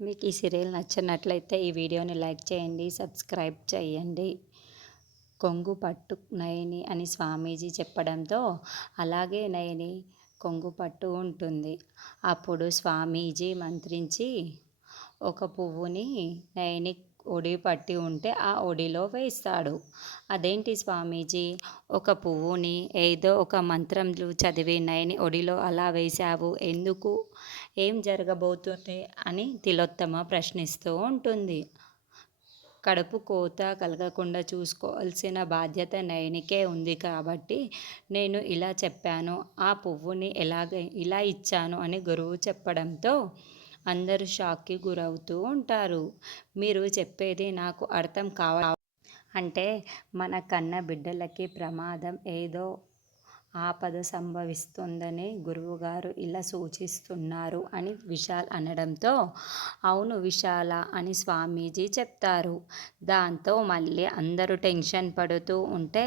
మీకు ఈ సీరియల్ నచ్చినట్లయితే ఈ వీడియోని లైక్ చేయండి, సబ్స్క్రైబ్ చేయండి. కొంగు పట్టు నయని అని స్వామీజీ చెప్పడంతో అలాగే నయని కొంగు పట్టు ఉంటుంది. అప్పుడు స్వామీజీ మంత్రించి ఒక పువ్వుని నయని ఒడి పట్టి ఉంటే ఆ ఒడిలో వేస్తాడు. అదేంటి స్వామీజీ, ఒక పువ్వుని ఏదో ఒక మంత్రంలు చదివి నయని ఒడిలో అలా వేశావు ఎందుకు? ఏం జరగబోతుంది అని తిలోత్తమ ప్రశ్నిస్తూ ఉంటుంది. కడుపు కోత కలగకుండా చూసుకోవాల్సిన బాధ్యత నయనికే ఉంది కాబట్టి నేను ఇలా చెప్పాను, ఆ పువ్వుని ఇలా ఇచ్చాను అని గురువు చెప్పడంతో అందరూ షాక్కి గురవుతూ ఉంటారు. మీరు చెప్పేది నాకు అర్థం అంటే మన కన్న బిడ్డలకి ప్రమాదం ఏదో ఆపద సంభవిస్తుందని గురువుగారు ఇలా సూచిస్తున్నారు అని విశాల్ అనడంతో అవును విశాల అని స్వామీజీ చెప్తారు. దాంతో మళ్ళీ అందరూ టెన్షన్ పడుతూ ఉంటే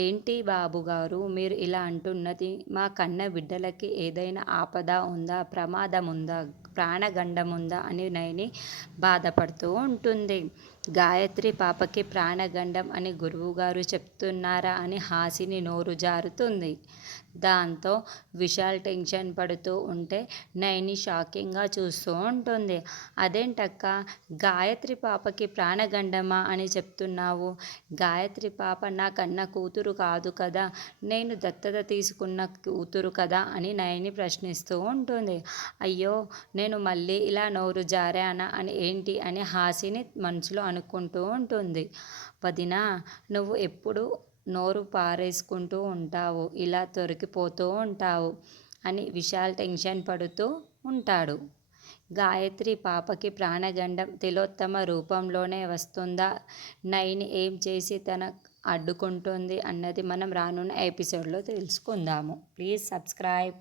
ఏంటి బాబుగారు మీరు ఇలా అంటున్నది, మా కన్న బిడ్డలకి ఏదైనా ఆపద ఉందా, ప్రమాదం ఉందా, ప్రాణగండం ఉందా అని నయని బాధపడుతూ ఉంటుంది. గాయత్రి పాపకి ప్రాణగండం అని గురువుగారు చెప్తున్నారా అని హాసిని నోరు జారుతుంది. దాంతో విశాల్ టెన్షన్ పడుతూ ఉంటే నయని షాకింగ్గా చూస్తూ ఉంటుంది. అదేంటక్క, గాయత్రి పాపకి ప్రాణగండమా అని చెప్తున్నావు? గాయత్రి పాప నా కన్న కూతురు కాదు కదా, నేను దత్తత తీసుకున్న కూతురు కదా అని నయని ప్రశ్నిస్తూ ఉంటుంది. అయ్యో నేను మళ్ళీ ఇలా నోరు జారానా అని ఏంటి అని హాసిని మనసులో అనుకుంటూ ఉంటుంది. వదినా, నువ్వు ఎప్పుడు నోరు పారేసుకుంటూ ఉంటావు, ఇలా దొరికిపోతూ ఉంటావు అని విశాల్ టెన్షన్ పడుతూ ఉంటాడు. గాయత్రి పాపకి ప్రాణగండం తిలోత్తమ రూపంలోనే వస్తుందా, నయని ఏం చేసి తన అడ్డుకుంటుంది అన్నది మనం రానున్న ఎపిసోడ్లో తెలుసుకుందాము. Please subscribe.